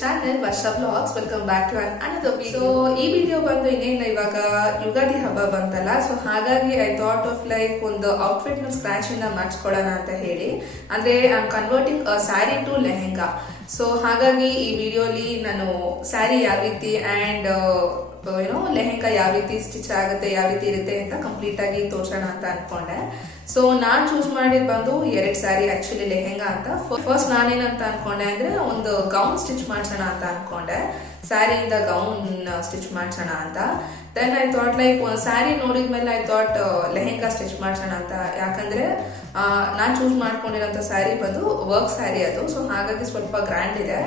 Channel Varsha blogs. Welcome back to another video. So ಈ ವಿಡಿಯೋ ಬಂದು ಇನ್ನೇನು ಇವಾಗ ಯುಗಾದಿ ಹಬ್ಬ ಬಂತಲ್ಲ, ಸೊ ಹಾಗಾಗಿ ಐ ಥಾಟ್ ಆಫ್ ಲೈಕ್ ಒಂದು ಔಟ್ಫಿಟ್ ನ ಸ್ಕ್ರಾಚ್ ಇಂದ ಮಾಡಿಸ್ಕೊಡೋಣ ಅಂತ ಹೇಳಿ. ಅಂದ್ರೆ I am converting sari to lehenga. So ಹಾಗಾಗಿ ಈ ವಿಡಿಯೋಲಿ ನಾನು ಸ್ಯಾರಿ ಯಾವ ರೀತಿ ಅಂಡ್ ಲೆಹೆಂಗಾ ಯಾವ ರೀತಿ ಸ್ಟಿಚ್ ಆಗುತ್ತೆ, ಯಾವ ರೀತಿ ಇರುತ್ತೆ ಅಂತ ಕಂಪ್ಲೀಟ್ ಆಗಿ ತೋರ್ಸೋಣ ಅಂತ ಅನ್ಕೊಂಡೆ. ಸೊ ನಾನ್ ಚೂಸ್ ಮಾಡಿದ್ ಬಂದು 2 ಸ್ಯಾರಿ, ಆಕ್ಚುಲಿ ಲೆಹೆಂಗಾ ಅಂತ. ಫಸ್ಟ್ ನಾನೇನಂತ ಅನ್ಕೊಂಡೆ ಅಂದ್ರೆ ಒಂದು ಗೌನ್ ಸ್ಟಿಚ್ ಮಾಡ್ಸೋಣ ಅಂತ ಅನ್ಕೊಂಡೆ, ಸ್ಯಾರಿಯಿಂದ ಗೌನ್ ಸ್ಟಿಚ್ ಮಾಡ್ಸೋಣ ಅಂತ. ದೆನ್ ಐ ಥಾಟ್ ಲೈಕ್ ಒಂದು ಸ್ಯಾರಿ ನೋಡಿದ್ಮೇಲೆ ಐ ಥಾಟ್ ಲೆಹೆಂಗಾ ಸ್ಟಿಚ್ ಮಾಡ್ಸೋಣ ಅಂತ. ಯಾಕಂದ್ರೆ ನಾನ್ ಚೂಸ್ ಮಾಡ್ಕೊಂಡಿರೋಂಥ ಸ್ಯಾರಿ ಬಂದು ವರ್ಕ್ ಸ್ಯಾರಿ ಅದು. ಸೊ ಹಾಗಾಗಿ ಸ್ವಲ್ಪ ಗ್ರ್ಯಾಂಡ್ ಇದೆ.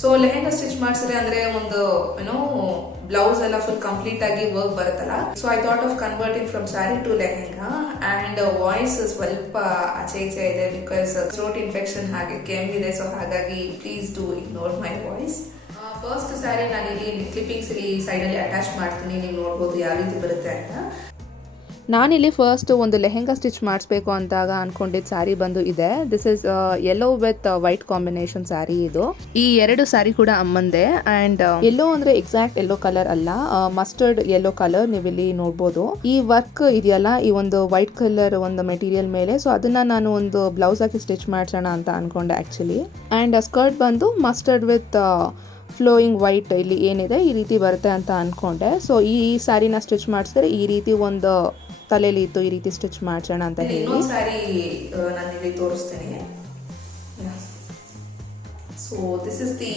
ಸೊ ಲೆಹೆಂಗಾ ಸ್ಟಿಚ್ ಮಾಡ್ಸಿದ್ರೆ ಅಂದ್ರೆ ಒಂದು ಬ್ಲೌಸ್ ಎಲ್ಲ ಫುಲ್ ಕಂಪ್ಲೀಟ್ ಆಗಿ ವರ್ಕ್ ಬರುತ್ತಲ್ಲ. So I thought of converting from sari to lehenga. And voice ಸ್ವಲ್ಪ ಆಚೆ ಈಚೆ ಇದೆ ಬಿಕಾಸ್ ಥ್ರೋಟ್ ಇನ್ಫೆಕ್ಷನ್ ಹಾಗೆ ಕೆಮ್ಮಿದೆ. ಸೊ ಹಾಗಾಗಿ please do ignore my voice. First sari ನಾನು ಇಲ್ಲಿ ಕ್ಲಿಪ್ಪಿಂಗ್ಸ್ ಇಲ್ಲಿ ಸೈಡಲ್ಲಿ ಅಟ್ಯಾಚ್ ಮಾಡ್ತೀನಿ, ನೀವು ನೋಡ್ಬೋದು ಯಾವ ರೀತಿ ಬರುತ್ತೆ ಅಂತ. ನಾನಿಲ್ಲಿ ಫಸ್ಟ್ ಒಂದು ಲೆಹೆಂಗಾ ಸ್ಟಿಚ್ ಮಾಡಿಸ್ಬೇಕು ಅಂತಾಗ ಅನ್ಕೊಂಡಿದ್ದ ಸ್ಯಾರಿ ಬಂದು ಇದೆ. This is yellow with white combination sari. ಇದು ಈ 2 ಸ್ಯಾರಿ ಕೂಡ ಅಮ್ಮಂದೆ. ಅಂಡ್ ಯೆಲ್ಲೋ ಅಂದ್ರೆ ಎಕ್ಸಾಕ್ಟ್ ಯೆಲ್ಲೋ ಕಲರ್ ಅಲ್ಲ, ಮಸ್ಟರ್ಡ್ ಯೆಲ್ಲೋ ಕಲರ್ ನೀವಿಲ್ಲಿ ನೋಡ್ಬೋದು. ಈ ವರ್ಕ್ ಇದೆಯಲ್ಲ, ಈ ಒಂದು ವೈಟ್ ಕಲರ್ ಒಂದು ಮೆಟೀರಿಯಲ್ ಮೇಲೆ, ಸೊ ಅದನ್ನ ನಾನು ಒಂದು ಬ್ಲೌಸ್ ಹಾಕಿ ಸ್ಟಿಚ್ ಮಾಡ್ಸೋಣ ಅಂತ ಅನ್ಕೊಂಡೆ ಆಕ್ಚುಲಿ. ಅಂಡ್ ಸ್ಕರ್ಟ್ ಬಂದು ಮಸ್ಟರ್ಡ್ ವಿತ್ ಫ್ಲೋಯಿಂಗ್ ವೈಟ್ ಇಲ್ಲಿ ಏನಿದೆ ಈ ರೀತಿ ಬರುತ್ತೆ ಅಂತ ಅನ್ಕೊಂಡೆ. ಸೊ ಈ ಸ್ಯಾರಿನ ಸ್ಟಿಚ್ ಮಾಡಿಸಿದ್ರೆ ಈ ರೀತಿ ಒಂದು ತಲೆಯಲ್ಲಿ ಇತ್ತು, ಈ ರೀತಿ ಸ್ಟಿಚ್ ಮಾಡ್ಸೋಣ ಅಂತ ಹೇಳಿ. ಇನ್ನೊಂದು ಸ್ಯಾರಿ ನಾನು ಇಲ್ಲಿ ತೋರಿಸ್ತೀನಿ. So this is the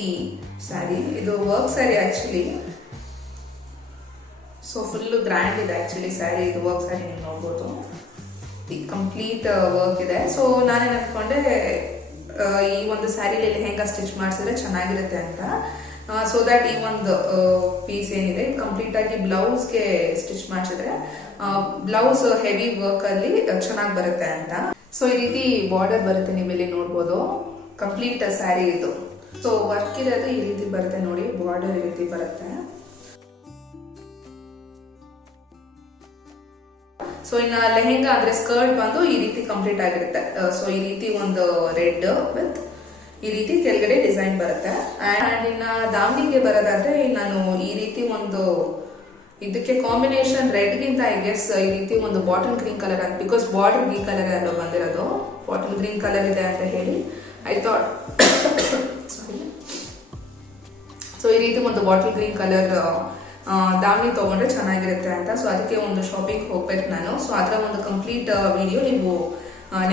saree. ಇದು work saree actually. So full grand ಇದೆ ಆಕ್ಚುಲಿ ಸ್ಯಾರಿ. ಇದು ವರ್ಕ್ ಸ್ಯಾರಿ, ನೀವು ನೋಡ್ಬೋದು ಕಂಪ್ಲೀಟ್ ವರ್ಕ್ ಇದೆ. ಸೊ ನಾನೇನು ಅನ್ಕೊಂಡೆ ಈ ಒಂದು ಸ್ಯಾರಿಲಿ ಲೆಹೆಂಗಾ ಸ್ಟಿಚ್ ಮಾಡಿಸಿದ್ರೆ ಚೆನ್ನಾಗಿರುತ್ತೆ ಅಂತ. ಸೊ ದಟ್ ಈ ಒಂದು ಪೀಸ್ ಏನಿದೆ ಕಂಪ್ಲೀಟ್ ಆಗಿ ಬ್ಲೌಸ್ಗೆ ಸ್ಟಿಚ್ ಮಾಡಿಸಿದ್ರೆ ಬ್ಲೌಸ್ ಹೆವಿ ವರ್ಕ್ ಅಲ್ಲಿ ಚೆನ್ನಾಗಿ ಬರುತ್ತೆ ಅಂತ. ಸೊ ಈ ರೀತಿ ಬಾರ್ಡರ್ ಬರುತ್ತೆ, ನೀವು ಇಲ್ಲಿ ನೋಡ್ಬೋದು ಕಂಪ್ಲೀಟ್ ಸ್ಯಾರಿ ಇದು. ಸೊ ವರ್ಕ್ ಇರೋದು ಈ ರೀತಿ ಬರುತ್ತೆ ನೋಡಿ, ಬಾರ್ಡರ್ ಈ ರೀತಿ ಬರುತ್ತೆ. ಸೊ ಇನ್ನು ಲೆಹೆಂಗಾ ಅಂದ್ರೆ ಸ್ಕರ್ಟ್ ಬಂದು ಈ ರೀತಿ ಕಂಪ್ಲೀಟ್ ಆಗಿರುತ್ತೆ. ಸೊ ಈ ರೀತಿ ಒಂದು ರೆಡ್ ವಿತ್ ಈ ರೀತಿ ಕೆಳಗಡೆ ಡಿಸೈನ್ ಬರುತ್ತೆ. ಅಂಡ್ ಇನ್ನ ದಾವಣಿಗೆ ಬರೋದಾದ್ರೆ ನಾನು ಈ ರೀತಿ ಒಂದು ಇದಕ್ಕೆ ಕಾಂಬಿನೇಷನ್ ರೆಡ್ ಗಿಂತ ಐ ಗೆಸ್ ಈ ರೀತಿ ಒಂದು ಬಾಟಲ್ ಗ್ರೀನ್ ಕಲರ್ ಅಂತ, ಬಿಕಾಸ್ ಬಾರ್ಡರ್ ಈ ಕಲರ್ ಅಲ್ಲೋ ಬಂದಿರೋದು, ಬಾಟಲ್ ಗ್ರೀನ್ ಕಲರ್ ಇದೆ ಅಂತ ಹೇಳಿ ಐ ಥಾಟ್ ಸೊ ಈ ರೀತಿ ಒಂದು ಬಾಟಲ್ ಗ್ರೀನ್ ಕಲರ್ ದಾವಣಿ ತಗೊಂಡ್ರೆ ಚೆನ್ನಾಗಿರುತ್ತೆ ಅಂತ. ಸೊ ಅದಕ್ಕೆ ಒಂದು ಶಾಪಿಂಗ್ ಹೋಗ್ಬೇಕು ನಾನು. ಸೊ ಅದರ ಒಂದು ಕಂಪ್ಲೀಟ್ ವಿಡಿಯೋ ನೀವು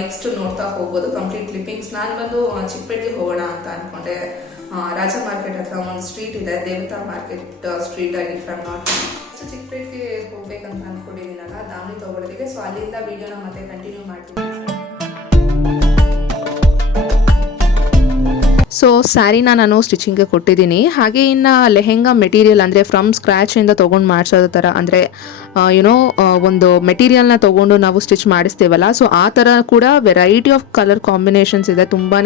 ನೆಕ್ಸ್ಟ್ ನೋಡ್ತಾ ಹೋಗ್ಬೋದು, ಕಂಪ್ಲೀಟ್ ಕ್ಲಿಪ್ಪಿಂಗ್ಸ್. ನಾನು ಬಂದು ಚಿಕ್ಕಪೇಟೆಗೆ ಹೋಗೋಣ ಅಂತ ಅನ್ಕೊಂಡೆ. ರಾಜ ಮಾರ್ಕೆಟ್ ಹತ್ರ ಒಂದು ಸ್ಟ್ರೀಟ್ ಇದೆ, ದೇವತಾ ಮಾರ್ಕೆಟ್ ಸ್ಟ್ರೀಟ್ ಆಗಿ ಫ್ರಮ್ ನಾಟ್. ಸೊ ಚಿಕ್ಕಪೇಟೆಗೆ ಹೋಗ್ಬೇಕಂತ ಅನ್ಕೊಂಡಿದ್ದೀನಲ್ಲ ದಾವಣಿ ತಗೊಳ್ಳೋದಕ್ಕೆ. ಸೊ ಅಲ್ಲಿಂದ ವಿಡಿಯೋನ ಮತ್ತೆ ಕಂಟಿನ್ಯೂ ಮಾಡ್ತೀನಿ. ಸೊ ಸ್ಯಾರಿನ ನಾನು ಸ್ಟಿಚಿಂಗ್ಗೆ ಕೊಟ್ಟಿದ್ದೀನಿ. ಹಾಗೆ ಇನ್ನು ಲೆಹೆಂಗಾ ಮೆಟೀರಿಯಲ್ ಅಂದರೆ ಫ್ರಮ್ ಸ್ಕ್ರ್ಯಾಚಿಂದ ತೊಗೊಂಡು ಮಾಡಿಸೋದು ಥರ, ಅಂದರೆ ಒಂದು ಮೆಟೀರಿಯಲ್ನ ತೊಗೊಂಡು ನಾವು ಸ್ಟಿಚ್ ಮಾಡಿಸ್ತೀವಲ್ಲ, ಸೊ ಆ ಥರ ಕೂಡ ವೆರೈಟಿ ಆಫ್ ಕಲರ್ ಕಾಂಬಿನೇಷನ್ಸ್ ಇದೆ, ತುಂಬಾ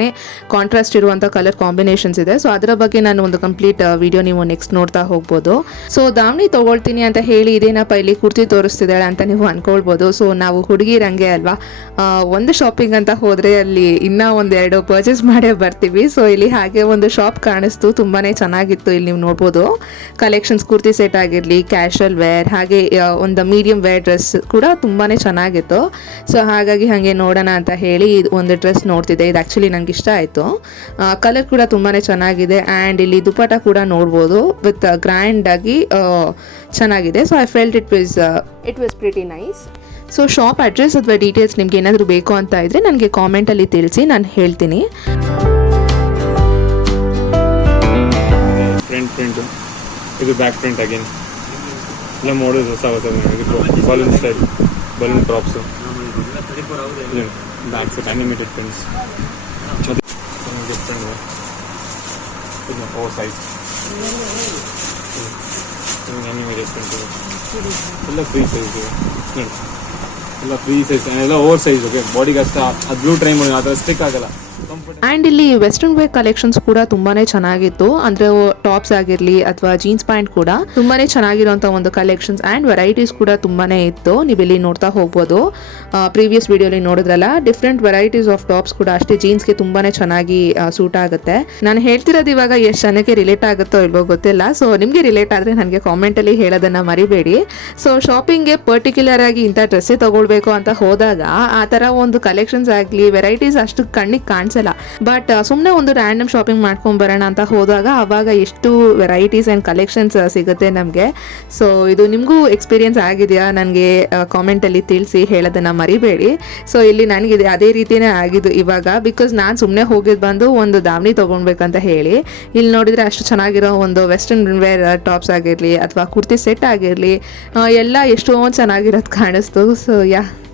ಕಾಂಟ್ರಾಸ್ಟ್ ಇರುವಂಥ ಕಲರ್ ಕಾಂಬಿನೇಷನ್ಸ್ ಇದೆ. ಸೊ ಅದರ ಬಗ್ಗೆ ನಾನು ಒಂದು ಕಂಪ್ಲೀಟ್ ವಿಡಿಯೋ ನೀವು ನೆಕ್ಸ್ಟ್ ನೋಡ್ತಾ ಹೋಗ್ಬೋದು. ಸೊ ದಾವಣಿ ತೊಗೊಳ್ತೀನಿ ಅಂತ ಹೇಳಿ ಇದೇನಪ್ಪ ಇಲ್ಲಿ ಕುರ್ತಿ ತೋರಿಸ್ತಿದ್ದಾಳೆ ಅಂತ ನೀವು ಅಂದ್ಕೊಳ್ಬೋದು. ಸೊ ನಾವು ಹುಡುಗಿರಂಗೆ ಅಲ್ವಾ, ಒಂದು ಶಾಪಿಂಗ್ ಅಂತ ಹೋದರೆ ಅಲ್ಲಿ ಇನ್ನೂ 1-2 ಪರ್ಚೇಸ್ ಮಾಡೇ ಬರ್ತೀವಿ. ಸೊ ಇಲ್ಲಿ ಹಾಗೆ ಒಂದು ಶಾಪ್ ಕಾಣಿಸ್ತು, ತುಂಬಾ ಚೆನ್ನಾಗಿತ್ತು. ಇಲ್ಲಿ ನೀವು ನೋಡ್ಬೋದು ಕಲೆಕ್ಷನ್ಸ್, ಕುರ್ತಿ ಸೆಟ್ ಆಗಿರಲಿ, ಕ್ಯಾಶುವಲ್ ವೇರ್, ಹಾಗೆ ಒಂದು ಮೀಡಿಯಂ ವೇರ್ ಡ್ರೆಸ್ ಕೂಡ ತುಂಬಾ ಚೆನ್ನಾಗಿತ್ತು. ಸೊ ಹಾಗಾಗಿ ಹಾಗೆ ನೋಡೋಣ ಅಂತ ಹೇಳಿ ಒಂದು ಡ್ರೆಸ್ ನೋಡ್ತಿದ್ದೆ. ಇದು ಆ್ಯಕ್ಚುಲಿ ನಂಗೆ ಇಷ್ಟ ಆಯಿತು, ಕಲರ್ ಕೂಡ ತುಂಬಾ ಚೆನ್ನಾಗಿದೆ. ಆ್ಯಂಡ್ ಇಲ್ಲಿ ದುಪಟ್ಟ ಕೂಡ ನೋಡ್ಬೋದು ವಿತ್ ಗ್ರ್ಯಾಂಡ್ ಆಗಿ ಚೆನ್ನಾಗಿದೆ. So I felt it was pretty nice. So shop address ಅಥವಾ ಡೀಟೇಲ್ಸ್ ನಿಮ್ಗೆ ಏನಾದರೂ ಬೇಕು ಅಂತ ಇದ್ದರೆ ನನಗೆ ಕಾಮೆಂಟಲ್ಲಿ ತಿಳಿಸಿ, ನಾನು ಹೇಳ್ತೀನಿ. ಫ್ರಂಟ್ ಪ್ರಿಂಟ್, ಇದು ಬ್ಯಾಕ್ ಪ್ರಿಂಟ್ ಅಗೇನ್ ಎಲ್ಲ ಮಾಡಲ್ಸ್ ಹೊಸ balloon style, balloon drops, back set animated prints, different over size animated print, ಎಲ್ಲ ಫ್ರೀ ಸೈಜ್, ಎಲ್ಲ ಫ್ರೀ ಸೈಜ್, ಎಲ್ಲ ಓವರ್ ಸೈಜ್. ಓಕೆ, ಬಾಡಿಗೆ ಅಷ್ಟು ಅದು ಬ್ಲೂ ಟ್ರೈ ಮಾಡಿ ಆ ಥರ ಸ್ಟಿಕ್ ಆಗಲ್ಲ. ಆ್ಯಂಡ್ ಇಲ್ಲಿ ವೆಸ್ಟರ್ನ್ ವೇರ್ ಕಲೆಕ್ಷನ್ಸ್ ಕೂಡ ತುಂಬಾನೇ ಚೆನ್ನಾಗಿತ್ತು. ಅಂದರೆ ಟಾಪ್ಸ್ ಆಗಿರಲಿ ಅಥವಾ ಜೀನ್ಸ್ ಪ್ಯಾಂಟ್ ಕೂಡ ತುಂಬಾನೇ ಚೆನ್ನಾಗಿರೋಂಥ ಒಂದು ಕಲೆಕ್ಷನ್ಸ್ ಆ್ಯಂಡ್ ವೆರೈಟೀಸ್ ಕೂಡ ತುಂಬಾನೇ ಇತ್ತು. ನೀವು ಇಲ್ಲಿ ನೋಡ್ತಾ ಹೋಗ್ಬೋದು. ಪ್ರೀವಿಯಸ್ ವಿಡಿಯೋಲಿ ನೋಡಿದ್ರಲ್ಲ, ಡಿಫ್ರೆಂಟ್ ವೆರೈಟೀಸ್ ಆಫ್ ಟಾಪ್ಸ್ ಕೂಡ ಅಷ್ಟೇ ಜೀನ್ಸ್ಗೆ ತುಂಬಾನೇ ಚೆನ್ನಾಗಿ ಸೂಟ್ ಆಗುತ್ತೆ. ನಾನು ಹೇಳ್ತಿರೋದು ಇವಾಗ ಎಷ್ಟು ಜನಕ್ಕೆ ರಿಲೇಟ್ ಆಗುತ್ತೋ ಇಲ್ವೋ ಗೊತ್ತಿಲ್ಲ. ಸೊ ನಿಮಗೆ ರಿಲೇಟ್ ಆದರೆ ನನಗೆ ಕಾಮೆಂಟಲ್ಲಿ ಹೇಳೋದನ್ನು ಮರಿಬೇಡಿ. ಸೊ ಶಾಪಿಂಗ್ಗೆ ಪರ್ಟಿಕ್ಯುಲರ್ ಆಗಿ ಇಂಥ ಡ್ರೆಸ್ಸೇ ತಗೊಳ್ಬೇಕು ಅಂತ ಹೋದಾಗ ಆ ಥರ ಒಂದು ಕಲೆಕ್ಷನ್ಸ್ ಆಗಲಿ ವೆರೈಟೀಸ್ ಅಷ್ಟು ಕಣ್ಣಿಗೆ ಕಾಣಿಸಲ್ಲ. ಬಟ್ ಸುಮ್ಮನೆ ಒಂದು ರ್ಯಾಂಡಮ್ ಶಾಪಿಂಗ್ ಮಾಡ್ಕೊಂಡು ಬರೋಣ ಅಂತ ಹೋದಾಗ ಆವಾಗ ಎಷ್ಟು ವೆರೈಟೀಸ್ ಆ್ಯಂಡ್ ಕಲೆಕ್ಷನ್ಸ್ ಸಿಗುತ್ತೆ ನಮಗೆ. ಸೊ ಇದು ನಿಮಗೂ ಎಕ್ಸ್ಪೀರಿಯನ್ಸ್ ಆಗಿದೆಯಾ ನನಗೆ ಕಾಮೆಂಟಲ್ಲಿ ತಿಳಿಸಿ, ಹೇಳೋದನ್ನು ಮರಿಬೇಡಿ. ಸೊ ಇಲ್ಲಿ ನನಗಿದೆ ಅದೇ ರೀತಿಯೇ ಆಗಿದ್ದು ಇವಾಗ. ಬಿಕಾಸ್ ನಾನು ಸುಮ್ಮನೆ ಹೋಗಿದ್ದು ಬಂದು ಒಂದು ದಾವಣಿ ತೊಗೊಳ್ಬೇಕಂತ ಹೇಳಿ. ಇಲ್ಲಿ ನೋಡಿದರೆ ಅಷ್ಟು ಚೆನ್ನಾಗಿರೋ ಒಂದು ವೆಸ್ಟರ್ನ್ ವೇರ್ ಟಾಪ್ಸ್ ಆಗಿರಲಿ ಅಥವಾ ಕುರ್ತಿ ಸೆಟ್ ಆಗಿರಲಿ ಎಲ್ಲ ಎಷ್ಟೊಂದು ಚೆನ್ನಾಗಿರೋದು ಕಾಣಿಸ್ತು.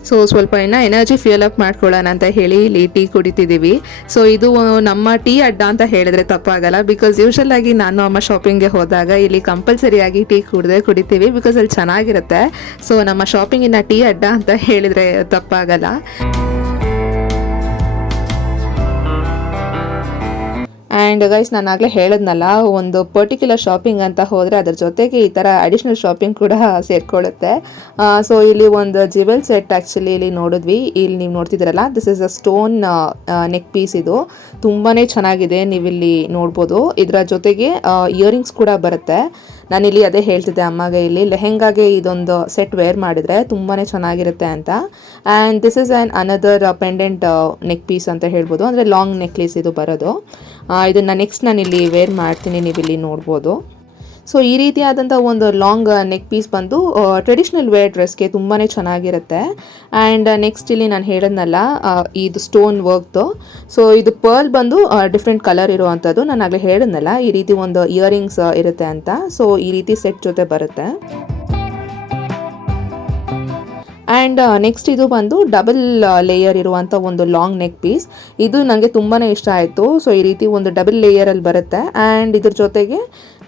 ಸೊ ಸ್ವಲ್ಪ ಎನರ್ಜಿ ಫ್ಯೂಲ್ ಅಪ್ ಮಾಡ್ಕೊಳ್ಳೋಣ ಅಂತ ಹೇಳಿ ಇಲ್ಲಿ ಟೀ ಕುಡಿತಿದ್ದೀವಿ. ಸೊ ಇದು ನಮ್ಮ ಟೀ ಅಡ್ಡ ಅಂತ ಹೇಳಿದ್ರೆ ತಪ್ಪಾಗಲ್ಲ. ಬಿಕಾಸ್ ಯೂಶಲ್ ಆಗಿ ನಾನು ಅಮ್ಮ ಶಾಪಿಂಗ್ಗೆ ಹೋದಾಗ ಇಲ್ಲಿ ಕಂಪಲ್ಸರಿಯಾಗಿ ಟೀ ಕುಡಿತೀವಿ. ಬಿಕಾಸ್ ಅಲ್ಲಿ ಚೆನ್ನಾಗಿರುತ್ತೆ. ಸೊ ನಮ್ಮ ಶಾಪಿಂಗಿನ ಟೀ ಅಡ್ಡ ಅಂತ ಹೇಳಿದ್ರೆ ತಪ್ಪಾಗಲ್ಲ. ಆ್ಯಂಡ್ ಗೈಸ್, ನಾನು ಆಗಲೇ ಹೇಳಿದ್ನಲ್ಲ, ಒಂದು ಪರ್ಟಿಕ್ಯುಲರ್ ಶಾಪಿಂಗ್ ಅಂತ ಹೋದರೆ ಅದ್ರ ಜೊತೆಗೆ ಈ ಥರ ಅಡಿಷ್ನಲ್ ಶಾಪಿಂಗ್ ಕೂಡ ಸೇರ್ಕೊಳ್ಳುತ್ತೆ. ಸೊ ಇಲ್ಲಿ ಒಂದು ಜಿವೆಲ್ ಸೆಟ್ ಆ್ಯಕ್ಚುಲಿ ಇಲ್ಲಿ ನೋಡಿದ್ವಿ. ಇಲ್ಲಿ ನೀವು ನೋಡ್ತಿದ್ದೀರಲ್ಲ, this is a stone neck piece. ಇದು ತುಂಬಾ ಚೆನ್ನಾಗಿದೆ, ನೀವಿಲ್ಲಿ ನೋಡ್ಬೋದು. ಇದರ ಜೊತೆಗೆ ಇಯರಿಂಗ್ಸ್ ಕೂಡ ಬರುತ್ತೆ. ನಾನಿಲ್ಲಿ ಅದೇ ಹೇಳ್ತಿದ್ದೆ ಅಮ್ಮಗೆ, ಇಲ್ಲಿ ಲೆಹೆಂಗಾಗೆ ಇದೊಂದು ಸೆಟ್ ವೇರ್ ಮಾಡಿದರೆ ತುಂಬಾ ಚೆನ್ನಾಗಿರುತ್ತೆ ಅಂತ. And this is another pendant neck piece ಅಂತ ಹೇಳ್ಬೋದು. ಅಂದರೆ ಲಾಂಗ್ ನೆಕ್ಲೇಸ್ ಇದು ಬರೋದು. ಇದನ್ನು ನೆಕ್ಸ್ಟ್ ನಾನಿಲ್ಲಿ ವೇರ್ ಮಾಡ್ತೀನಿ, ನೀವಿಲ್ಲಿ ನೋಡ್ಬೋದು. ಸೊ ಈ ರೀತಿಯಾದಂಥ ಒಂದು ಲಾಂಗ್ ನೆಕ್ ಪೀಸ್ ಬಂದು ಟ್ರೆಡಿಷ್ನಲ್ ವೇರ್ ಡ್ರೆಸ್ಗೆ ತುಂಬಾ ಚೆನ್ನಾಗಿರುತ್ತೆ. ಆ್ಯಂಡ್ ನೆಕ್ಸ್ಟ್ ಇಲ್ಲಿ ನಾನು ಹೇಳಿದ್ನಲ್ಲ, ಇದು ಸ್ಟೋನ್ ವರ್ಕ್ದು. ಸೊ ಇದು ಪರ್ಲ್ ಬಂದು ಡಿಫ್ರೆಂಟ್ ಕಲರ್ ಇರುವಂಥದ್ದು. ನಾನು ಆಗಲೇ ಹೇಳಿದ್ನಲ್ಲ, ಈ ರೀತಿ ಒಂದು ಇಯರಿಂಗ್ಸ್ ಇರುತ್ತೆ ಅಂತ. ಸೊ ಈ ರೀತಿ ಸೆಟ್ ಜೊತೆ ಬರುತ್ತೆ. ಆ್ಯಂಡ್ ನೆಕ್ಸ್ಟ್ ಇದು ಬಂದು ಡಬಲ್ ಲೇಯರ್ ಇರುವಂಥ ಒಂದು ಲಾಂಗ್ ನೆಕ್ ಪೀಸ್. ಇದು ನನಗೆ ತುಂಬಾ ಇಷ್ಟ ಆಯಿತು. ಸೊ ಈ ರೀತಿ ಒಂದು ಡಬಲ್ ಲೇಯರಲ್ಲಿ ಬರುತ್ತೆ. ಆ್ಯಂಡ್ ಇದ್ರ ಜೊತೆಗೆ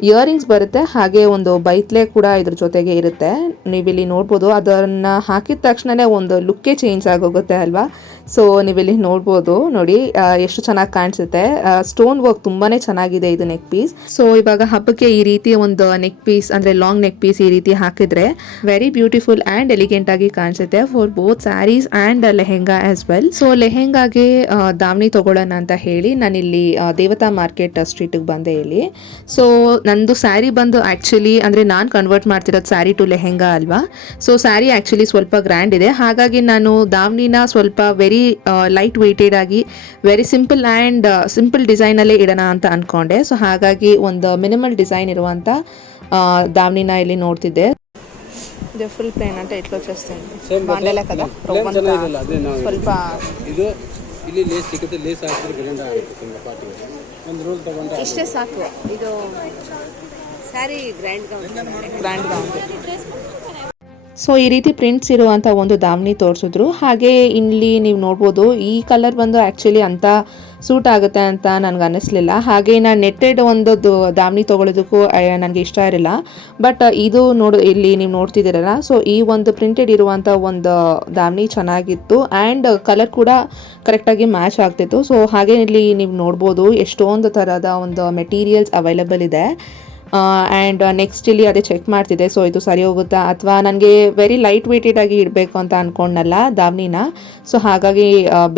ಇಯರಿಂಗ್ಸ್ ಬರುತ್ತೆ, ಹಾಗೆ ಒಂದು ಬೈತ್ಲೆ ಕೂಡ ಇದ್ರ ಜೊತೆಗೆ ಇರುತ್ತೆ. ನೀವಿಲ್ಲಿ ನೋಡ್ಬೋದು. ಅದನ್ನು ಹಾಕಿದ ತಕ್ಷಣವೇ ಒಂದು ಲುಕ್ಕೇ ಚೇಂಜ್ ಆಗೋಗುತ್ತೆ ಅಲ್ವಾ. ಸೊ ನೀವಿಲ್ಲಿ ನೋಡ್ಬೋದು, ನೋಡಿ ಎಷ್ಟು ಚೆನ್ನಾಗಿ ಕಾಣಿಸುತ್ತೆ. ಸ್ಟೋನ್ ವರ್ಕ್ ತುಂಬಾ ಚೆನ್ನಾಗಿದೆ ಇದು ನೆಕ್ ಪೀಸ್. ಸೊ ಇವಾಗ ಹಬ್ಬಕ್ಕೆ ಈ ರೀತಿ ಒಂದು ನೆಕ್ ಪೀಸ್, ಅಂದರೆ ಲಾಂಗ್ ನೆಕ್ ಪೀಸ್ ಈ ರೀತಿ ಹಾಕಿದ್ರೆ ವೆರಿ ಬ್ಯೂಟಿಫುಲ್ ಆ್ಯಂಡ್ ಎಲಿಗೆಂಟ್ ಆಗಿ ಕಾಣಿಸುತ್ತೆ for both sarees and lehenga as well. So ಲೆಹೆಂಗಾಗೆ ದಾವಣಿ ತೊಗೊಳ್ಳೋಣ ಅಂತ ಹೇಳಿ ನಾನಿಲ್ಲಿ ದೇವತಾ ಮಾರ್ಕೆಟ್ ಸ್ಟ್ರೀಟಿಗೆ ಬಂದೆ ಇಲ್ಲಿ. ಸೊ ನಂದು ಸ್ಯಾರಿ ಬಂದು ಆ್ಯಕ್ಚುಲಿ ಅಂದರೆ ನಾನು ಕನ್ವರ್ಟ್ ಮಾಡ್ತಿರೋದು ಸ್ಯಾರಿ ಟು ಲೆಹೆಂಗಾ ಅಲ್ವಾ. ಸೊ ಸ್ಯಾರಿ ಆ್ಯಕ್ಚುಲಿ ಸ್ವಲ್ಪ ಗ್ರ್ಯಾಂಡ್ ಇದೆ. ಹಾಗಾಗಿ ನಾನು ದಾವಣಿನ ಸ್ವಲ್ಪ ವೆರಿ ಲೈಟ್ ವೆಯ್ಟೆಡ್ ಆಗಿ ವೆರಿ ಸಿಂಪಲ್ ಆ್ಯಂಡ್ ಸಿಂಪಲ್ ಡಿಸೈನಲ್ಲೇ ಇಡೋಣ ಅಂತ ಅಂದ್ಕೊಂಡೆ. ಸೊ ಹಾಗಾಗಿ ಒಂದು ಮಿನಿಮಲ್ ಡಿಸೈನ್ ಇರುವಂಥ ದಾವಣಿನ ಇಲ್ಲಿ ನೋಡ್ತಿದ್ದೆ. ಇದು ಫುಲ್ ಪ್ಲೇನ್ ಅಂತ ಇಟ್ಕೊಳ್ತೀನಿ ಬಾಂಡೆಲ್ಲ ಕದ ಸ್ವಲ್ಪ ಇದು ಇಲ್ಲಿ ಲೇಸ್ ಸಿಗುತ್ತೆ. ಲೇಸ್ ಹಾಕಿದ್ರೆ ಗ್ರ್ಯಾಂಡ್ ಆಗುತ್ತೆ ಪಾರ್ಟಿ. ಒಂದು ರೋಲ್ ತಗೊಂಡ್ರೆ ಇಷ್ಟೇ ಸಾಕು. ಇದು ಸ್ಯಾರಿ ಗ್ರ್ಯಾಂಡ್ ಸೊ ಈ ರೀತಿ ಪ್ರಿಂಟ್ಸ್ ಇರುವಂಥ ಒಂದು ದಾವಣಿ ತೋರಿಸಿದ್ರು. ಹಾಗೆ ಇಲ್ಲಿ ನೀವು ನೋಡ್ಬೋದು, ಈ ಕಲರ್ ಬಂದು ಆ್ಯಕ್ಚುಲಿ ಅಂತ ಸೂಟ್ ಆಗುತ್ತೆ ಅಂತ ನನಗೆ ಅನ್ನಿಸ್ಲಿಲ್ಲ. ಹಾಗೆ ನಾನು ನೆಟ್ಟೆಡ್ ಒಂದು ದಾವಣಿ ತೊಗೊಳೋದಕ್ಕೂ ನನಗೆ ಇಷ್ಟ ಇರಲಿಲ್ಲ. ಬಟ್ ಇದು ಇಲ್ಲಿ ನೀವು ನೋಡ್ತಿದ್ದೀರಲ್ಲ, ಸೊ ಈ ಒಂದು ಪ್ರಿಂಟೆಡ್ ಇರುವಂಥ ಒಂದು ದಾವಣಿ ಚೆನ್ನಾಗಿತ್ತು. ಆ್ಯಂಡ್ ಕಲರ್ ಕೂಡ ಕರೆಕ್ಟಾಗಿ ಮ್ಯಾಚ್ ಆಗ್ತಿತ್ತು. ಸೊ ಹಾಗೆ ಇಲ್ಲಿ ನೀವು ನೋಡ್ಬೋದು ಎಷ್ಟೊಂದು ಥರದ ಒಂದು ಮೆಟೀರಿಯಲ್ಸ್ ಅವೈಲಬಲ್ ಇದೆ. ಆ್ಯಂಡ್ ನೆಕ್ಸ್ಟ್ ಇಲ್ಲಿ ಅದೇ ಚೆಕ್ ಮಾಡ್ತಿದ್ದೆ. ಸೊ ಇದು ಸರಿ ಹೋಗುತ್ತಾ ಅಥವಾ ನನಗೆ ವೆರಿ ಲೈಟ್ ವೆಯ್ಟೆಡ್ ಆಗಿ ಇಡಬೇಕು ಅಂತ ಅಂದ್ಕೊಂಡಲ್ಲ ದಾವಣಿನ. ಸೊ ಹಾಗಾಗಿ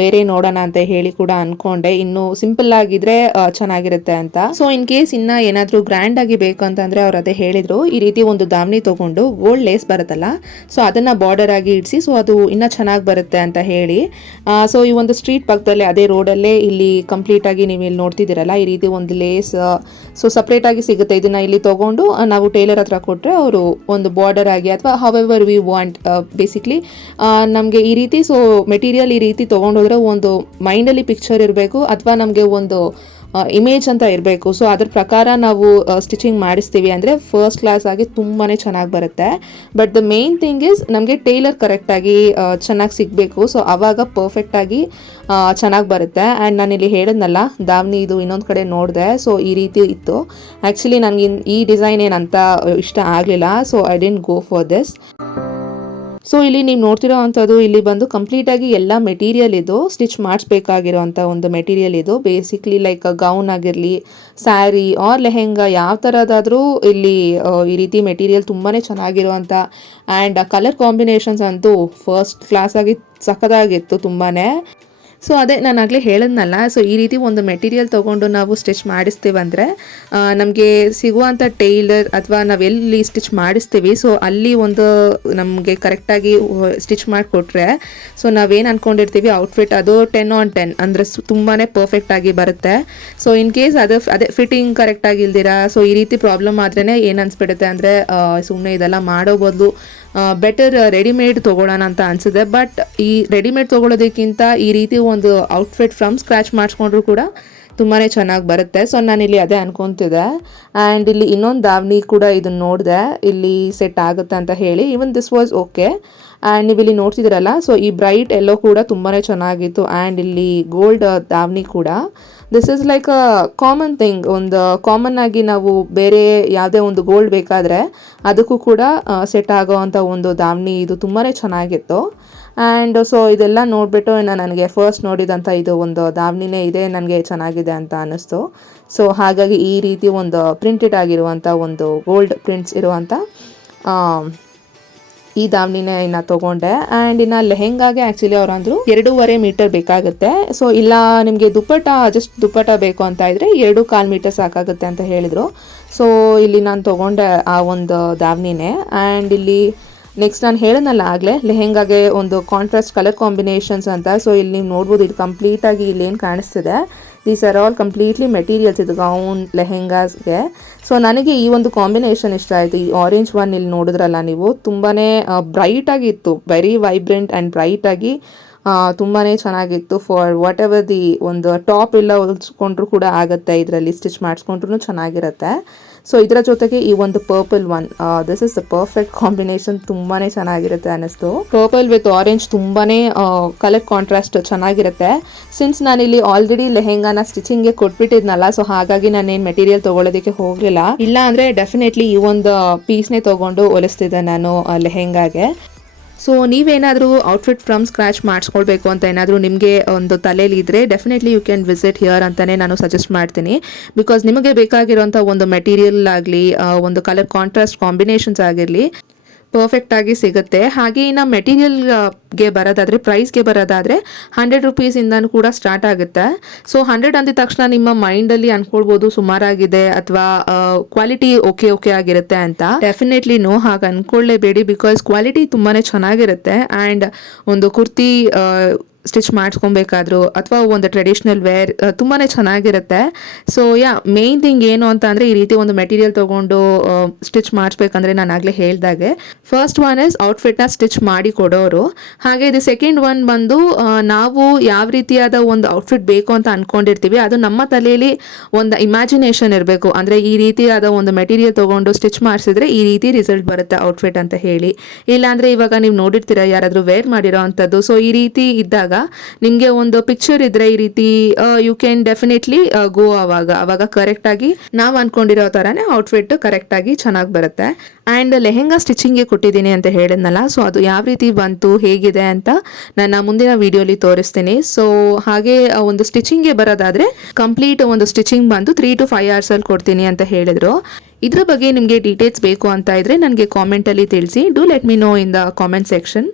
ಬೇರೆ ನೋಡೋಣ ಅಂತ ಹೇಳಿ ಕೂಡ ಅಂದ್ಕೊಂಡೆ, ಇನ್ನು ಸಿಂಪಲ್ ಆಗಿದ್ರೆ ಚೆನ್ನಾಗಿರುತ್ತೆ ಅಂತ. ಸೊ ಇನ್ ಕೇಸ್ ಇನ್ನು ಏನಾದರೂ ಗ್ರ್ಯಾಂಡ್ ಆಗಿ ಬೇಕು ಅಂತಂದರೆ ಅವ್ರು ಅದೇ ಹೇಳಿದರು, ಈ ರೀತಿ ಒಂದು ದಾವಣಿ ತೊಗೊಂಡು ಗೋಲ್ಡ್ ಲೇಸ್ ಬರುತ್ತಲ್ಲ, ಸೊ ಅದನ್ನು ಬಾರ್ಡರ್ ಆಗಿ ಇಡಿಸಿ, ಸೊ ಅದು ಇನ್ನೂ ಚೆನ್ನಾಗಿ ಬರುತ್ತೆ ಅಂತ ಹೇಳಿ. ಸೊ ಈ ಒಂದು ಸ್ಟ್ರೀಟ್ ಪಕ್ಕದಲ್ಲೇ ಅದೇ ರೋಡಲ್ಲೇ ಇಲ್ಲಿ ಕಂಪ್ಲೀಟಾಗಿ ನೀವು ಇಲ್ಲಿ ನೋಡ್ತಿದ್ದೀರಲ್ಲ, ಈ ರೀತಿ ಒಂದು ಲೇಸ್ ಸೊ ಸಪ್ರೇಟಾಗಿ ಸಿಗುತ್ತೆ. ಇದನ್ನು ಇಲ್ಲಿ ತೊಗೊಂಡು ನಾವು ಟೈಲರ್ ಹತ್ರ ಕೊಟ್ಟರೆ ಅವರು ಒಂದು ಬಾರ್ಡರ್ ಆಗಿ ಅಥವಾ ಹವೆವರ್ ವಿ ವಾಂಟ್ ಬೇಸಿಕ್ಲಿ ನಮಗೆ ಈ ರೀತಿ ಸೊ ಮೆಟೀರಿಯಲ್ ಈ ರೀತಿ ತೊಗೊಂಡೋದ್ರೆ ಒಂದು ಮೈಂಡಲ್ಲಿ ಪಿಕ್ಚರ್ ಇರಬೇಕು ಅಥವಾ ನಮಗೆ ಒಂದು ಇಮೇಜ್ ಅಂತ ಇರಬೇಕು. ಸೊ ಅದ್ರ ಪ್ರಕಾರ ನಾವು ಸ್ಟಿಚಿಂಗ್ ಮಾಡಿಸ್ತೀವಿ ಅಂದರೆ ಫಸ್ಟ್ ಕ್ಲಾಸ್ ಆಗಿ ತುಂಬಾ ಚೆನ್ನಾಗಿ ಬರುತ್ತೆ. But the main thing is ನಮಗೆ ಟೈಲರ್ ಕರೆಕ್ಟಾಗಿ ಚೆನ್ನಾಗಿ ಸಿಗಬೇಕು. ಸೊ ಆವಾಗ ಪರ್ಫೆಕ್ಟಾಗಿ ಚೆನ್ನಾಗಿ ಬರುತ್ತೆ. ಆ್ಯಂಡ್ ನಾನಿಲ್ಲಿ ಹೇಳಿದ್ನಲ್ಲ ದಾವಣಿ, ಇದು ಇನ್ನೊಂದು ಕಡೆ ನೋಡಿದೆ. ಸೊ ಈ ರೀತಿ ಇತ್ತು. ಆ್ಯಕ್ಚುಲಿ ನನಗೆ ಈ ಡಿಸೈನ್ ಏನಂತ ಇಷ್ಟ ಆಗಲಿಲ್ಲ. So I didn't go for this. So ಇಲ್ಲಿ ನೀವು ನೋಡ್ತಿರೋ ಅಂಥದ್ದು ಇಲ್ಲಿ ಬಂದು ಕಂಪ್ಲೀಟಾಗಿ ಎಲ್ಲ ಮೆಟೀರಿಯಲ್ ಇದು ಸ್ಟಿಚ್ ಮಾಡಿಸ್ಬೇಕಾಗಿರೋಂಥ ಒಂದು ಮೆಟೀರಿಯಲ್ ಇದು. ಬೇಸಿಕ್ಲಿ ಲೈಕ್ ಗೌನ್ ಆಗಿರಲಿ, ಸ್ಯಾರಿ ಆರ್ ಲೆಹೆಂಗಾ ಯಾವ ಥರದಾದರೂ ಇಲ್ಲಿ ಈ ರೀತಿ ಮೆಟೀರಿಯಲ್ ತುಂಬಾ ಚೆನ್ನಾಗಿರುವಂಥ ಆ್ಯಂಡ್ ಕಲರ್ ಕಾಂಬಿನೇಷನ್ಸ್ ಅಂತೂ ಫಸ್ಟ್ ಕ್ಲಾಸಾಗಿ ಸಖತ್ತಾಗಿತ್ತು ತುಂಬಾ. ಸೊ ಅದೇ ನಾನು ಆಗಲೇ ಹೇಳಿದ್ನಲ್ಲ, ಸೊ ಈ ರೀತಿ ಒಂದು ಮೆಟೀರಿಯಲ್ ತೊಗೊಂಡು ನಾವು ಸ್ಟಿಚ್ ಮಾಡಿಸ್ತೀವಂದರೆ ನಮಗೆ ಸಿಗುವಂಥ ಟೈಲರ್ ಅಥವಾ ನಾವು ಎಲ್ಲಿ ಸ್ಟಿಚ್ ಮಾಡಿಸ್ತೀವಿ ಸೊ ಅಲ್ಲಿ ಒಂದು ನಮಗೆ ಕರೆಕ್ಟಾಗಿ ಸ್ಟಿಚ್ ಮಾಡಿಕೊಟ್ರೆ ಸೊ ನಾವೇನು ಅಂದ್ಕೊಂಡಿರ್ತೀವಿ ಔಟ್ಫಿಟ್ ಅದು 10/10 ಅಂದರೆ ತುಂಬಾ ಪರ್ಫೆಕ್ಟಾಗಿ ಬರುತ್ತೆ. ಸೊ ಇನ್ ಕೇಸ್ ಅದೇ ಫಿಟ್ಟಿಂಗ್ ಕರೆಕ್ಟಾಗಿ ಇಲ್ದಿರ ಸೊ ಈ ರೀತಿ ಪ್ರಾಬ್ಲಮ್ ಆದ್ರೇ ಏನು ಅನಿಸ್ಬಿಡುತ್ತೆ ಅಂದರೆ ಸುಮ್ಮನೆ ಇದೆಲ್ಲ ಮಾಡೋ ಬದಲು ಬೆಟರ್ ರೆಡಿಮೇಡ್ ತೊಗೊಳ್ಳೋಣ ಅಂತ ಅನಿಸಿದೆ. ಬಟ್ ಈ ರೆಡಿಮೇಡ್ ತೊಗೊಳೋದಕ್ಕಿಂತ ಈ ರೀತಿ ಒಂದು ಔಟ್ಫಿಟ್ ಫ್ರಮ್ ಸ್ಕ್ರ್ಯಾಚ್ ಮಾಡಿಸ್ಕೊಂಡ್ರು ಕೂಡ ತುಂಬಾ ಚೆನ್ನಾಗಿ ಬರುತ್ತೆ. ಸೊ ನಾನಿಲ್ಲಿ ಅದೇ ಅನ್ಕೊತಿದ್ದೆ. ಆ್ಯಂಡ್ ಇಲ್ಲಿ ಇನ್ನೊಂದು ದಾವಣಿ ಕೂಡ ಇದನ್ನು ನೋಡಿದೆ ಇಲ್ಲಿ ಸೆಟ್ ಆಗುತ್ತೆ ಅಂತ ಹೇಳಿ. Even this was okay. And ನೀವು ಇಲ್ಲಿ ನೋಡ್ತಿದ್ದೀರಲ್ಲ, ಸೊ ಈ ಬ್ರೈಟ್ ಎಲ್ಲೋ ಕೂಡ ತುಂಬಾ ಚೆನ್ನಾಗಿತ್ತು. ಆ್ಯಂಡ್ ಇಲ್ಲಿ ಗೋಲ್ಡ್ ದಾವಣಿ ಕೂಡ this is like a common thing. ಒಂದು ಕಾಮನ್ ಆಗಿ ನಾವು ಬೇರೆ ಯಾವುದೇ ಒಂದು ಗೋಲ್ಡ್ ಬೇಕಾದರೆ ಅದಕ್ಕೂ ಕೂಡ ಸೆಟ್ ಆಗೋವಂಥ ಒಂದು ದಾವಣಿ ಇದು ತುಂಬಾ ಚೆನ್ನಾಗಿತ್ತು. ಆ್ಯಂಡ್ ಸೊ ಇದೆಲ್ಲ ನೋಡಿಬಿಟ್ಟು ನನಗೆ ಫಸ್ಟ್ ನೋಡಿದಂಥ ಇದು ಒಂದು ದಾವಣಿನೇ ಇದೆ ನನಗೆ ಚೆನ್ನಾಗಿದೆ ಅಂತ ಅನ್ನಿಸ್ತು. ಸೊ ಹಾಗಾಗಿ ಈ ರೀತಿ ಒಂದು ಪ್ರಿಂಟೆಡ್ ಆಗಿರುವಂಥ ಒಂದು ಗೋಲ್ಡ್ ಪ್ರಿಂಟ್ಸ್ ಇರುವಂಥ ಈ ದಾವಣಿನೇ ಇನ್ನು ತೊಗೊಂಡೆ. ಆ್ಯಂಡ್ ಇನ್ನು ಲೆಹೆಂಗಾಗೆ ಆ್ಯಕ್ಚುಲಿ ಅವ್ರು ಅಂದರು 2.5 ಮೀಟರ್ ಬೇಕಾಗುತ್ತೆ. ಸೊ ಇಲ್ಲ ನಿಮಗೆ ದುಪ್ಪಟ ಬೇಕು ಅಂತ ಇದ್ದರೆ 2.25 ಮೀಟರ್ ಸಾಕಾಗುತ್ತೆ ಅಂತ ಹೇಳಿದರು. ಸೊ ಇಲ್ಲಿ ನಾನು ತೊಗೊಂಡೆ ಆ ಒಂದು ದಾವಣಿನೇ. ಆ್ಯಂಡ್ ಇಲ್ಲಿ ನೆಕ್ಸ್ಟ್ ನಾನು ಹೇಳಿದ್ನಲ್ಲ ಆಗಲೇ ಲೆಹೆಂಗಾಗೆ ಒಂದು ಕಾಂಟ್ರಾಸ್ಟ್ ಕಲರ್ ಕಾಂಬಿನೇಷನ್ಸ್ ಅಂತ. ಸೊ ಇಲ್ಲಿ ನೀವು ನೋಡ್ಬೋದು ಇದು ಕಂಪ್ಲೀಟಾಗಿ ಇಲ್ಲಿ ಏನು ಕಾಣಿಸ್ತಿದೆ these are all completely materials ಇದು ಗೌನ್ ಲೆಹೆಂಗಾಸ್ಗೆ. ಸೊ ನನಗೆ ಈ ಒಂದು ಕಾಂಬಿನೇಷನ್ ಇಷ್ಟ ಆಯಿತು. ಈ ಆರೆಂಜ್ ಒನ್ ಇಲ್ಲಿ ನೋಡಿದ್ರಲ್ಲ ನೀವು ತುಂಬಾ ಬ್ರೈಟಾಗಿತ್ತು, ವೆರಿ ವೈಬ್ರೆಂಟ್ ಆ್ಯಂಡ್ ಬ್ರೈಟಾಗಿ ತುಂಬಾ ಚೆನ್ನಾಗಿತ್ತು. ಫಾರ್ ವಾಟ್ ಎವರ್ ದಿ ಒಂದು ಟಾಪ್ ಎಲ್ಲ ಹೊಲಿಸ್ಕೊಂಡ್ರು ಕೂಡ ಆಗುತ್ತೆ, ಇದರಲ್ಲಿ ಸ್ಟಿಚ್ ಮಾಡಿಸ್ಕೊಂಡ್ರು ಚೆನ್ನಾಗಿರುತ್ತೆ. ಸೊ ಇದರ ಜೊತೆಗೆ ಈ ಒಂದು purple one this is the perfect combination, ತುಂಬಾ ಚೆನ್ನಾಗಿರುತ್ತೆ ಅನ್ನಿಸ್ತು. ಪರ್ಪಲ್ ವಿತ್ ಆರೆಂಜ್ ತುಂಬಾ ಕಲರ್ ಕಾಂಟ್ರಾಸ್ಟ್ ಚೆನ್ನಾಗಿರುತ್ತೆ. ಸಿನ್ಸ್ ನಾನಿಲ್ಲಿ ಆಲ್ರೆಡಿ ಲೆಹೆಂಗಾನ ಸ್ಟಿಚಿಂಗ್ಗೆ ಕೊಟ್ಬಿಟ್ಟಿದ್ನಲ್ಲ, ಸೊ ಹಾಗಾಗಿ ನಾನೇನು ಮೆಟೀರಿಯಲ್ ತೊಗೊಳೋದಕ್ಕೆ ಹೋಗಲಿಲ್ಲ. ಇಲ್ಲ ಅಂದರೆ ಡೆಫಿನೆಟ್ಲಿ ಈ ಒಂದು ಪೀಸ್ನೇ ತೊಗೊಂಡು ಹೊಲಿಸ್ತಿದ್ದೆ ನಾನು ಲೆಹೆಂಗಾಗೆ. ಸೊ ನೀವೇನಾದರೂ ಔಟ್ಫಿಟ್ ಫ್ರಮ್ ಸ್ಕ್ರ್ಯಾಚ್ ಮಾಡಿಸ್ಕೊಳ್ಬೇಕು ಅಂತ ಏನಾದರೂ ನಿಮಗೆ ಒಂದು ತಲೆಯಲ್ಲಿದ್ದರೆ definitely you can visit here ಅಂತಲೇ ನಾನು ಸಜೆಸ್ಟ್ ಮಾಡ್ತೀನಿ. ಬಿಕಾಸ್ ನಿಮಗೆ ಬೇಕಾಗಿರೋಂಥ ಒಂದು ಮೆಟೀರಿಯಲ್ ಆಗಲಿ ಒಂದು ಕಲರ್ ಕಾಂಟ್ರಾಸ್ಟ್ ಕಾಂಬಿನೇಷನ್ಸ್ ಆಗಿರಲಿ ಪರ್ಫೆಕ್ಟಾಗಿ ಸಿಗುತ್ತೆ. ಹಾಗೆ ಇನ್ನು ಮೆಟೀರಿಯಲ್ಗೆ ಬರೋದಾದರೆ ಪ್ರೈಸ್ಗೆ ಬರೋದಾದರೆ 100 ರುಪೀಸಿಂದನೂ ಕೂಡ ಸ್ಟಾರ್ಟ್ ಆಗುತ್ತೆ. ಸೊ 100 ಅಂದಿದ ತಕ್ಷಣ ನಿಮ್ಮ ಮೈಂಡಲ್ಲಿ ಅಂದ್ಕೊಳ್ಬೋದು ಸುಮಾರಾಗಿದೆ ಅಥವಾ ಕ್ವಾಲಿಟಿ ಓಕೆ ಆಗಿರುತ್ತೆ ಅಂತ. ಡೆಫಿನೆಟ್ಲಿ ನೋ, ಹಾಗೆ ಅಂದ್ಕೊಳ್ಳೇಬೇಡಿ. ಬಿಕಾಸ್ ಕ್ವಾಲಿಟಿ ತುಂಬಾ ಚೆನ್ನಾಗಿರುತ್ತೆ. ಆ್ಯಂಡ್ ಒಂದು ಕುರ್ತಿ ಸ್ಟಿಚ್ ಮಾಡಿಸ್ಕೊಬೇಕಾದ್ರು ಅಥವಾ ಒಂದು ಟ್ರೆಡಿಷ್ನಲ್ ವೇರ್ ತುಂಬಾ ಚೆನ್ನಾಗಿರುತ್ತೆ. ಸೊ ಮೇನ್ ಥಿಂಗ್ ಏನು ಅಂತ ಅಂದರೆ ಈ ರೀತಿ ಒಂದು ಮೆಟೀರಿಯಲ್ ತೊಗೊಂಡು ಸ್ಟಿಚ್ ಮಾಡಿಸ್ಬೇಕಂದ್ರೆ ನಾನು ಆಗಲೇ ಹೇಳ್ದಾಗೆ ಫಸ್ಟ್ ಒನ್ ಇಸ್ ಔಟ್ಫಿಟ್ನ ಸ್ಟಿಚ್ ಮಾಡಿ ಕೊಡೋರು. ಹಾಗೆ ಇದು ಸೆಕೆಂಡ್ ಒನ್ ಬಂದು ನಾವು ಯಾವ ರೀತಿಯಾದ ಒಂದು ಔಟ್ಫಿಟ್ ಬೇಕು ಅಂತ ಅಂದ್ಕೊಂಡಿರ್ತೀವಿ ಅದು ನಮ್ಮ ತಲೆಯಲ್ಲಿ ಒಂದು ಇಮ್ಯಾಜಿನೇಷನ್ ಇರಬೇಕು. ಅಂದರೆ ಈ ರೀತಿಯಾದ ಒಂದು ಮೆಟೀರಿಯಲ್ ತೊಗೊಂಡು ಸ್ಟಿಚ್ ಮಾಡಿಸಿದ್ರೆ ಈ ರೀತಿ ರಿಸಲ್ಟ್ ಬರುತ್ತೆ ಔಟ್ಫಿಟ್ ಅಂತ ಹೇಳಿ. ಇಲ್ಲಾಂದರೆ ಇವಾಗ ನೀವು ನೋಡಿರ್ತೀರ ಯಾರಾದರೂ ವೇರ್ ಮಾಡಿರೋ ಅಂಥದ್ದು. ಸೊ ಈ ರೀತಿ ಇದ್ದಾಗ ನಿಮಗೆ ಒಂದು ಪಿಕ್ಚರ್ ಇದ್ರೆ ಈ ರೀತಿ ಯು ಕ್ಯಾನ್ ಡೆಫಿನೆಟ್ಲಿ ಗೋ ಅವಾಗ ಕರೆಕ್ಟಾಗಿ ನಾವು ಅಂದ್ಕೊಂಡಿರೋ ಥರನೇ ಔಟ್ಫಿಟ್ ಕರೆಕ್ಟಾಗಿ ಚೆನ್ನಾಗಿ ಬರುತ್ತೆ. ಆ್ಯಂಡ್ ಲೆಹೆಂಗಾ ಸ್ಟಿಚಿಂಗ್ಗೆ ಕೊಟ್ಟಿದ್ದೀನಿ ಅಂತ ಹೇಳಿದ್ನಲ್ಲ, ಸೊ ಅದು ಯಾವ ರೀತಿ ಬಂತು ಹೇಗಿದೆ ಅಂತ ನನ್ನ ಮುಂದಿನ ವಿಡಿಯೋಲಿ ತೋರಿಸ್ತೀನಿ. ಸೊ ಹಾಗೆ ಒಂದು ಸ್ಟಿಚಿಂಗ್ಗೆ ಬರೋದಾದರೆ ಕಂಪ್ಲೀಟ್ ಒಂದು ಸ್ಟಿಚಿಂಗ್ ಬಂದು 3 to 5 hours ಕೊಡ್ತೀನಿ ಅಂತ ಹೇಳಿದರು. ಇದ್ರ ಬಗ್ಗೆ ನಿಮಗೆ ಡೀಟೇಲ್ಸ್ ಬೇಕು ಅಂತ ಇದ್ರೆ ನನಗೆ ಕಾಮೆಂಟಲ್ಲಿ ತಿಳಿಸಿ. Do let me no in the comment section.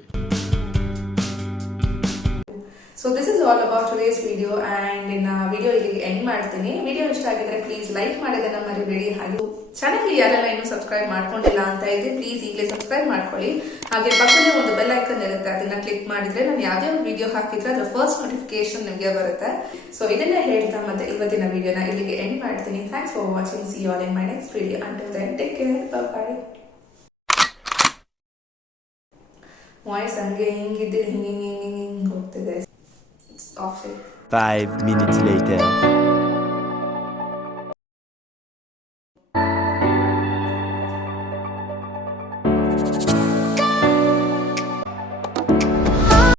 So this is all about today's video. And ಇನ್ನು ವಿಡಿಯೋ ಇಲ್ಲಿಗೆ ಎಂಡ್ ಮಾಡ್ತೀನಿ. ವಿಡಿಯೋ ಇಷ್ಟ ಆಗಿದ್ರೆ ಪ್ಲೀಸ್ ಲೈಕ್ ಮಾಡೋದನ್ನ ಮರಿಬೇಡಿ. ಹಾಗೆ ಚಾನಲ್ಗೆ ಯಾರೆಲ್ಲ ಇನ್ನೂ ಸಬ್ಸ್ಕ್ರೈಬ್ ಮಾಡ್ಕೊಂಡಿಲ್ಲ ಅಂತ ಇದ್ರೆ ಪ್ಲೀಸ್ ಈಗಲೇ ಸಬ್ಸ್ಕ್ರೈಬ್ ಮಾಡ್ಕೊಳ್ಳಿ. ಹಾಗೆ ಪಕ್ಕದಲ್ಲಿ ಒಂದು ಬೆಲ್ ಐಕನ್ ಇರುತ್ತೆ, ಅದನ್ನ ಕ್ಲಿಕ್ ಮಾಡಿದ್ರೆ ನಾನು ಯಾವುದೇ ಒಂದು ವಿಡಿಯೋ ಹಾಕಿದ್ರೆ ಅದರ ಫಸ್ಟ್ ನೋಟಿಫಿಕೇಶನ್ ನಿಮಗೆ ಬರುತ್ತೆ. ಸೊ ಇದನ್ನೇ ಹೇಳ್ತಾ ಮತ್ತೆ ಇವತ್ತಿನ ವಿಡಿಯೋನ ಇಲ್ಲಿಗೆ ಎಂಡ್ ಮಾಡ್ತೀನಿ. Thanks for watching. See you all in my next video. Until then take care, bye. Voice ಹಂಗೆ ಹಿಂಗಿದ್ದೆ ಹಿಂಗೆ ಹೋಗ್ತಿದೆ. 5 minutes later.